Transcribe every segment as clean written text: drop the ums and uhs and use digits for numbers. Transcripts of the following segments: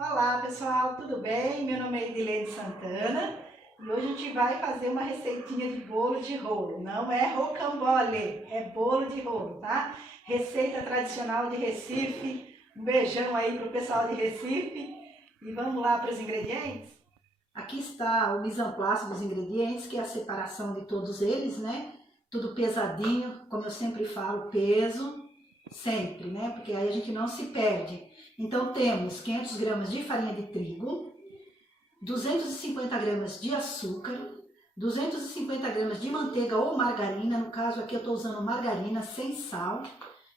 Olá pessoal, tudo bem? Meu nome é Edilene Santana e hoje a gente vai fazer uma receitinha de bolo de rolo. Não é rocambole, é bolo de rolo, tá? Receita tradicional de Recife. Um beijão aí pro pessoal de Recife. E vamos lá para os ingredientes? Aqui está o mise en place dos ingredientes, que é a separação de todos eles, né? Tudo pesadinho, como eu sempre falo, peso, sempre, né? Porque aí a gente não se perde. Então temos 500 gramas de farinha de trigo, 250 gramas de açúcar, 250 gramas de manteiga ou margarina, no caso aqui eu estou usando margarina sem sal,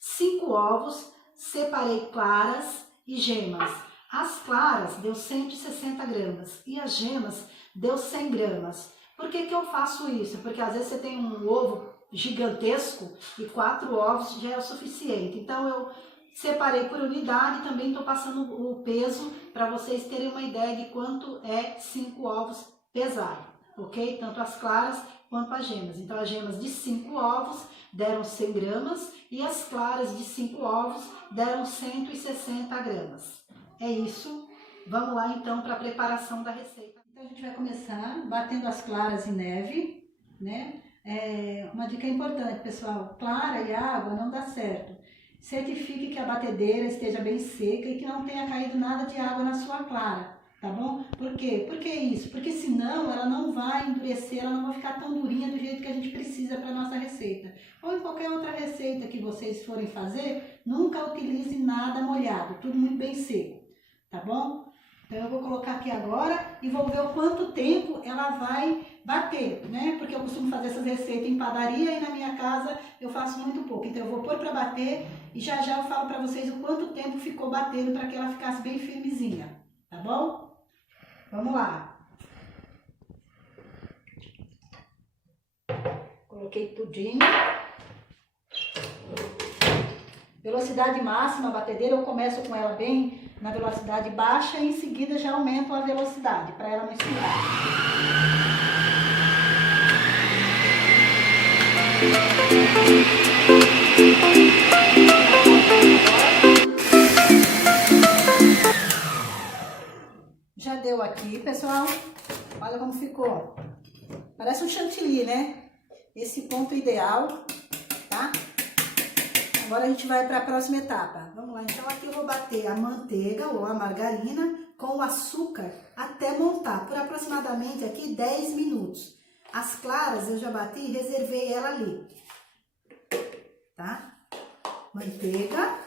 5 ovos, separei claras e gemas. As claras deu 160 gramas e as gemas deu 100 gramas. Por que que eu faço isso? Porque às vezes você tem um ovo gigantesco e 4 ovos já é o suficiente. Então eu separei por unidade e também estou passando o peso para vocês terem uma ideia de quanto é 5 ovos pesado, ok? Tanto as claras quanto as gemas. Então as gemas de 5 ovos deram 100 gramas e as claras de 5 ovos deram 160 gramas. É isso. Vamos lá então para a preparação da receita. Então a gente vai começar batendo as claras em neve, né? Uma dica importante, pessoal: clara e água não dá certo. Certifique que a batedeira esteja bem seca e que não tenha caído nada de água na sua clara, tá bom? Por quê? Por que isso? Porque senão ela não vai endurecer, ela não vai ficar tão durinha do jeito que a gente precisa para nossa receita. Ou em qualquer outra receita que vocês forem fazer, nunca utilize nada molhado, tudo muito bem seco, tá bom? Então eu vou colocar aqui agora e vou ver o quanto tempo ela vai bater, né? Porque eu costumo fazer essas receitas em padaria e na minha casa eu faço muito pouco. Então eu vou pôr para bater e já já eu falo para vocês o quanto tempo ficou batendo para que ela ficasse bem firmezinha, tá bom? Vamos lá. Coloquei tudinho. Velocidade máxima, a batedeira, eu começo com ela bem na velocidade baixa e em seguida já aumento a velocidade para ela não estourar. Já deu aqui, pessoal. Olha como ficou. Parece um chantilly, né? Esse ponto ideal, tá? Agora a gente vai para a próxima etapa. Vamos lá, então aqui eu vou bater a manteiga ou a margarina com o açúcar até montar, por aproximadamente aqui 10 minutos. As claras eu já bati e reservei ela ali, tá? Manteiga,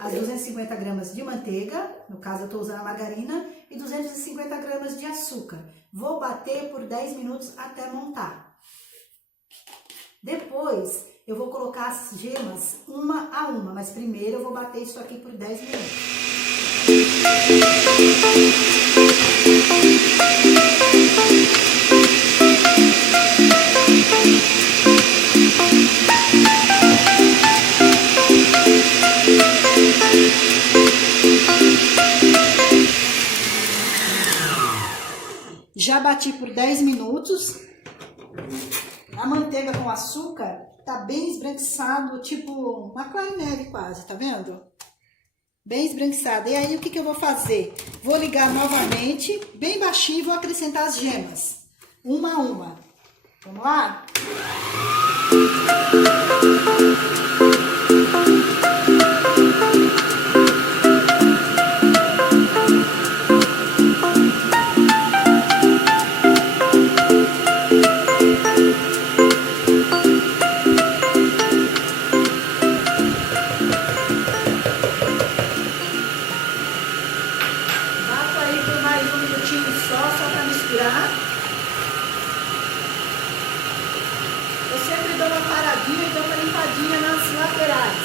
as 250 gramas de manteiga, no caso eu estou usando a margarina, e 250 gramas de açúcar. Vou bater por 10 minutos até montar. Depois eu vou colocar as gemas uma a uma, mas primeiro eu vou bater isso aqui por 10 minutos. Já bati por 10 minutos. A manteiga com açúcar tá bem esbranquiçado, tipo uma clara neve quase, tá vendo? Bem esbranquiçada. E aí o que eu vou fazer? Vou ligar novamente, bem baixinho, e vou acrescentar as gemas, uma a uma. Vamos lá? Só para misturar. Eu sempre dou uma paradinha e dou uma limpadinha nas laterais.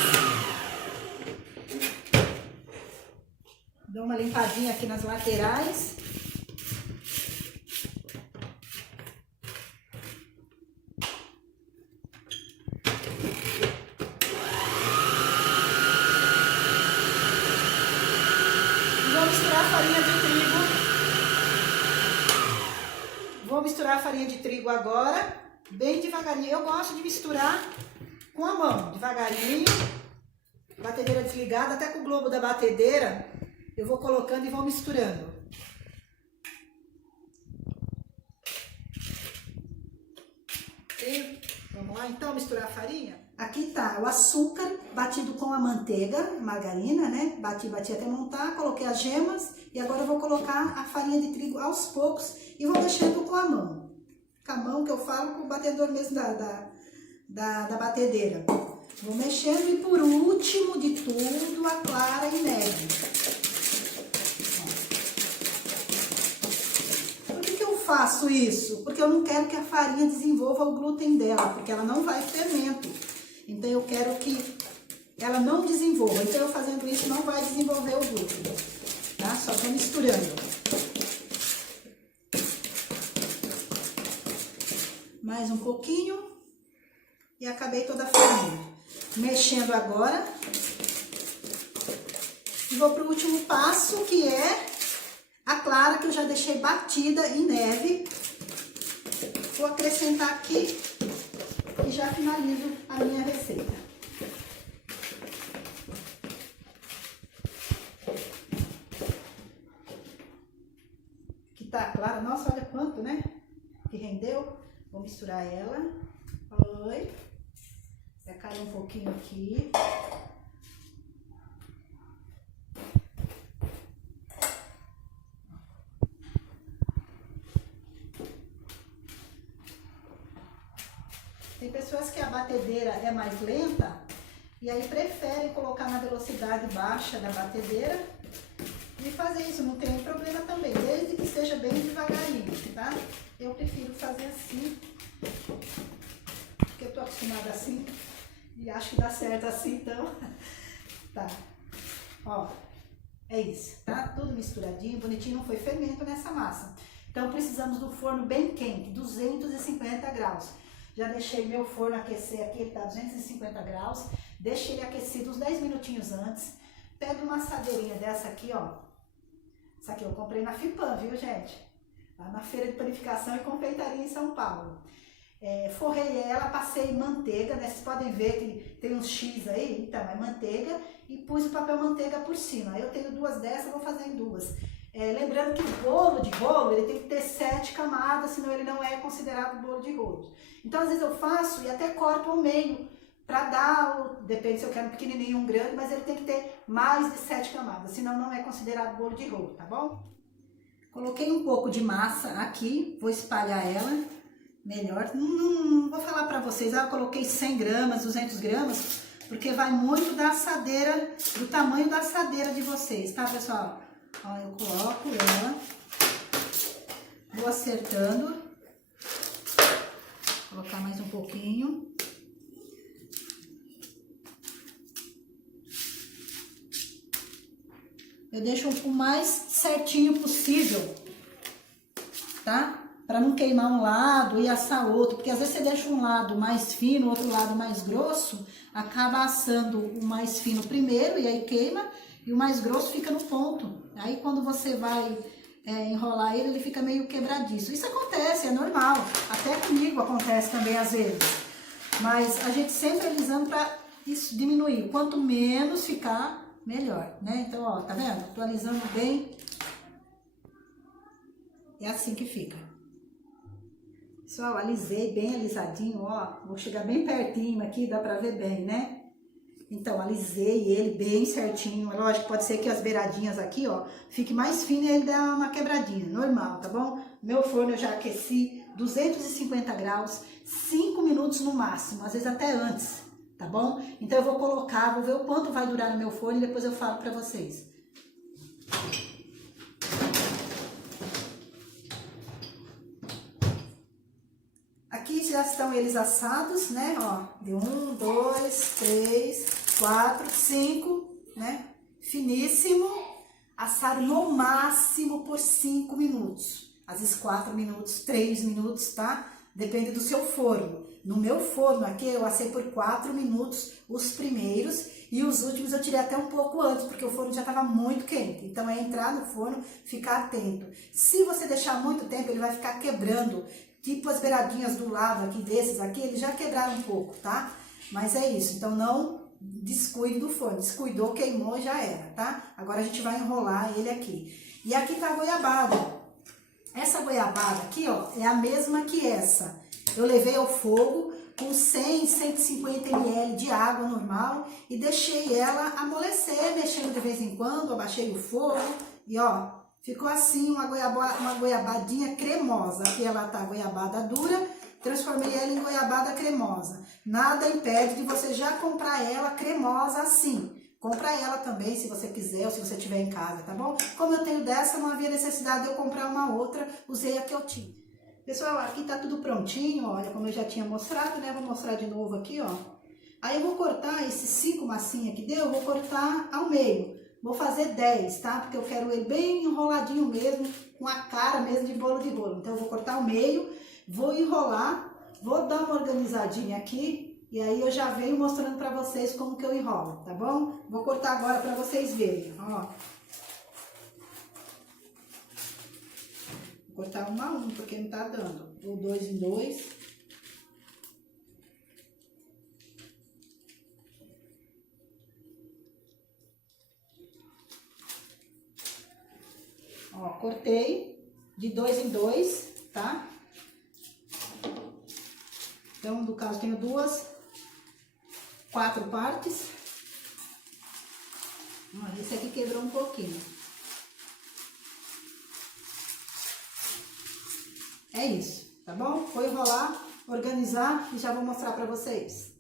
Dou uma limpadinha aqui nas laterais. E vou misturar a farinha de trigo. Vou misturar a farinha de trigo agora, bem devagarinho. Eu gosto de misturar com a mão, devagarinho. Batedeira desligada, até com o globo da batedeira eu vou colocando e vou misturando. E vamos lá então misturar a farinha? Aqui tá o açúcar batido com a manteiga, margarina, né? Bati até montar, coloquei as gemas e agora eu vou colocar a farinha de trigo aos poucos e vou mexendo com a mão. Com a mão que eu falo, com o batedor mesmo da batedeira. Vou mexendo e por último de tudo a clara e neve. Por que eu faço isso? Porque eu não quero que a farinha desenvolva o glúten dela, porque ela não vai fermento. Então eu quero que ela não desenvolva. Então eu fazendo isso não vai desenvolver o glúten, tá? Só tô misturando. Mais um pouquinho e acabei toda a farinha. Mexendo agora. E vou pro último passo, que é a clara que eu já deixei batida em neve. Vou acrescentar aqui e já finalizo a minha receita. Aqui tá a clara, nossa, olha quanto, né? Que rendeu. Vou misturar ela. Oi. Vai cair um pouquinho aqui. Tem pessoas que a batedeira é mais lenta e aí preferem colocar na velocidade baixa da batedeira e fazer isso, não tem problema também, desde que seja bem devagarinho, tá? Eu prefiro fazer assim, porque eu tô acostumada assim e acho que dá certo assim, então, tá. Ó, é isso, tá? Tudo misturadinho, bonitinho, não foi fermento nessa massa. Então precisamos do forno bem quente, 250 graus. Já deixei meu forno aquecer aqui, ele tá 250 graus. Deixei ele aquecido uns 10 minutinhos antes. Pego uma assadeirinha dessa aqui, ó. Essa aqui eu comprei na Fipan, viu, gente? Lá na Feira de Panificação e Confeitaria em São Paulo. Forrei ela, passei manteiga, né? Vocês podem ver que tem uns X aí, então é manteiga. E pus o papel manteiga por cima. Eu tenho duas dessas, vou fazer em duas. Lembrando que o bolo de rolo, ele tem que ter 7 camadas, senão ele não é considerado bolo de rolo. Então, às vezes eu faço e até corto ao meio, para dar, depende se eu quero um pequenininho ou um grande, mas ele tem que ter mais de 7 camadas, senão não é considerado bolo de rolo, tá bom? Coloquei um pouco de massa aqui, vou espalhar ela melhor. Não vou falar para vocês, eu coloquei 100 gramas, 200 gramas, porque vai muito da assadeira, do tamanho da assadeira de vocês, tá, pessoal? Ó, eu coloco ela, vou acertando, vou colocar mais um pouquinho. Eu deixo o mais certinho possível, tá? Para não queimar um lado e assar outro, porque às vezes você deixa um lado mais fino, outro lado mais grosso, acaba assando o mais fino primeiro e aí queima, e o mais grosso fica no ponto. Aí quando você vai enrolar ele, ele fica meio quebradiço. Isso acontece, é normal. Até comigo acontece também às vezes. Mas a gente sempre alisando para isso diminuir. Quanto menos ficar, melhor, né? Então, ó, tá vendo? Tô alisando bem. É assim que fica. Pessoal, alisei bem alisadinho, ó. Vou chegar bem pertinho aqui, dá pra ver bem, né? Então, alisei ele bem certinho. É lógico, pode ser que as beiradinhas aqui, ó, fique mais fino e ele dá uma quebradinha, normal, tá bom? Meu forno eu já aqueci 250 graus, 5 minutos no máximo, às vezes até antes, tá bom? Então eu vou colocar, vou ver o quanto vai durar no meu forno e depois eu falo pra vocês. Aqui já estão eles assados, né? Ó, de 1, 2, 3, 4, 5, né? Finíssimo. Assado no máximo por 5 minutos. Às vezes 4 minutos, 3 minutos, tá? Depende do seu forno. No meu forno aqui eu assei por 4 minutos os primeiros e os últimos eu tirei até um pouco antes, porque o forno já estava muito quente. Então é entrar no forno, ficar atento. Se você deixar muito tempo, ele vai ficar quebrando. Tipo as beiradinhas do lado aqui, desses aqui, eles já quebraram um pouco, tá? Mas é isso, então não descuide do forno. Descuidou, queimou, já era, tá? Agora a gente vai enrolar ele aqui. E aqui tá a goiabada. Essa goiabada aqui, ó, é a mesma que essa. Eu levei ao fogo com 100, 150 ml de água normal e deixei ela amolecer, mexendo de vez em quando, abaixei o fogo e ó, ficou assim uma goiabadinha cremosa. Aqui ela tá goiabada dura, transformei ela em goiabada cremosa. Nada impede de você já comprar ela cremosa assim. Compra ela também, se você quiser, ou se você tiver em casa, tá bom? Como eu tenho dessa, não havia necessidade de eu comprar uma outra, usei a que eu tinha. Pessoal, aqui tá tudo prontinho, olha, como eu já tinha mostrado, né? Vou mostrar de novo aqui, ó. Aí eu vou cortar esses 5 massinhas que deu, eu vou cortar ao meio. Vou fazer 10, tá? Porque eu quero ele bem enroladinho mesmo, com a cara mesmo de bolo de bolo. Então eu vou cortar ao meio, vou enrolar, vou dar uma organizadinha aqui. E aí eu já venho mostrando pra vocês como que eu enrolo, tá bom? Vou cortar agora pra vocês verem, ó. Vou cortar 1 a 1, porque não tá dando. Ou 2 em 2. Ó, cortei de 2 em 2, tá? Então, no caso, tenho 4 partes. Esse aqui quebrou um pouquinho. É isso, tá bom? Vou enrolar, organizar e já vou mostrar pra vocês.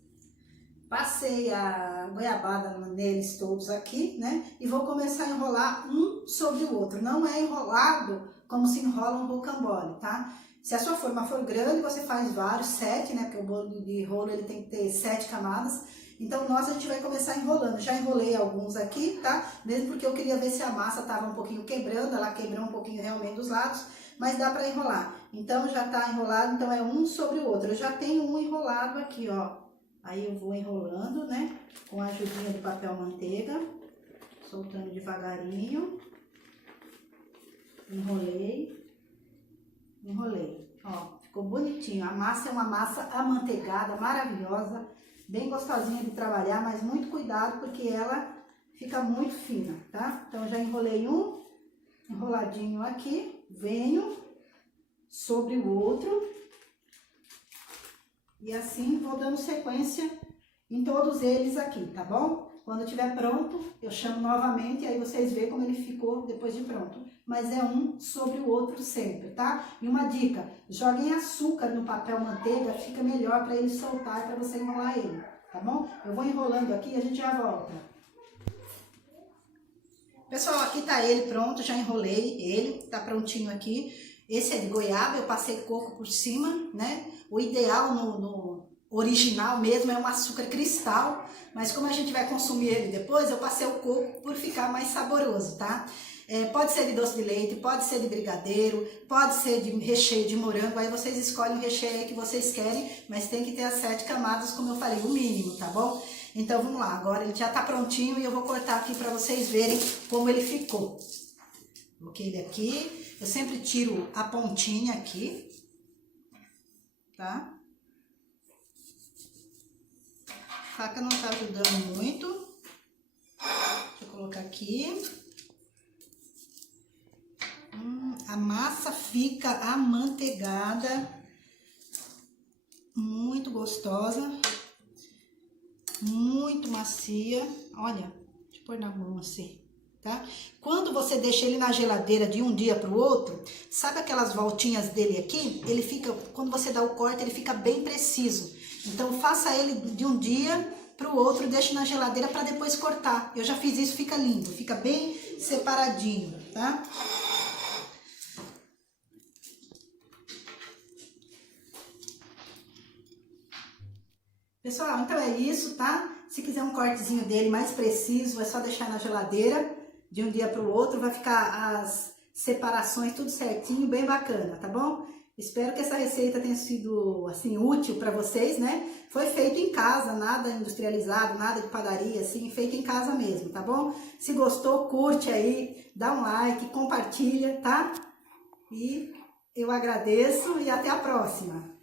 Passei a goiabada neles todos aqui, né? E vou começar a enrolar um sobre o outro. Não é enrolado como se enrola um rocambole, tá? Se a sua forma for grande, você faz vários, 7, né? Porque o bolo de rolo ele tem que ter 7 camadas. Então, a gente vai começar enrolando. Já enrolei alguns aqui, tá? Mesmo porque eu queria ver se a massa tava um pouquinho quebrando. Ela quebrou um pouquinho realmente dos lados, mas dá pra enrolar. Então, já tá enrolado, então é um sobre o outro. Eu já tenho um enrolado aqui, ó. Aí eu vou enrolando, né? Com a ajudinha do papel manteiga. Soltando devagarinho. Enrolei. Enrolei, ó, ficou bonitinho. A massa é uma massa amanteigada, maravilhosa, bem gostosinha de trabalhar, mas muito cuidado porque ela fica muito fina, tá? Então, já enrolei um, enroladinho aqui, venho sobre o outro e assim vou dando sequência em todos eles aqui, tá bom? Quando estiver pronto, eu chamo novamente e aí vocês veem como ele ficou depois de pronto. Mas é um sobre o outro sempre, tá? E uma dica, joguem açúcar no papel manteiga, fica melhor para ele soltar, para você enrolar ele, tá bom? Eu vou enrolando aqui e a gente já volta. Pessoal, aqui tá ele pronto, já enrolei ele, tá prontinho aqui. Esse é de goiaba, eu passei coco por cima, né? O ideal no original mesmo é um açúcar cristal, mas como a gente vai consumir ele depois, eu passei o coco por ficar mais saboroso, tá? Pode ser de doce de leite, pode ser de brigadeiro, pode ser de recheio de morango, aí vocês escolhem o recheio que vocês querem, mas tem que ter as 7 camadas, como eu falei, o mínimo, tá bom? Então vamos lá, agora ele já tá prontinho e eu vou cortar aqui pra vocês verem como ele ficou. Coloquei ele aqui, eu sempre tiro a pontinha aqui, tá? A faca não tá ajudando muito. Deixa eu colocar aqui. A massa fica amanteigada, muito gostosa, muito macia. Olha, deixa eu pôr na mão assim, tá? Quando você deixa ele na geladeira de um dia para o outro, sabe aquelas voltinhas dele aqui? Ele fica, quando você dá o corte, ele fica bem preciso. Então, faça ele de um dia para o outro, deixe na geladeira para depois cortar. Eu já fiz isso, fica lindo, fica bem separadinho, tá? Pessoal, então é isso, tá? Se quiser um cortezinho dele mais preciso, é só deixar na geladeira de um dia para o outro, vai ficar as separações tudo certinho, bem bacana, tá bom? Espero que essa receita tenha sido, assim, útil para vocês, né? Foi feito em casa, nada industrializado, nada de padaria, assim, feito em casa mesmo, tá bom? Se gostou, curte aí, dá um like, compartilha, tá? E eu agradeço e até a próxima!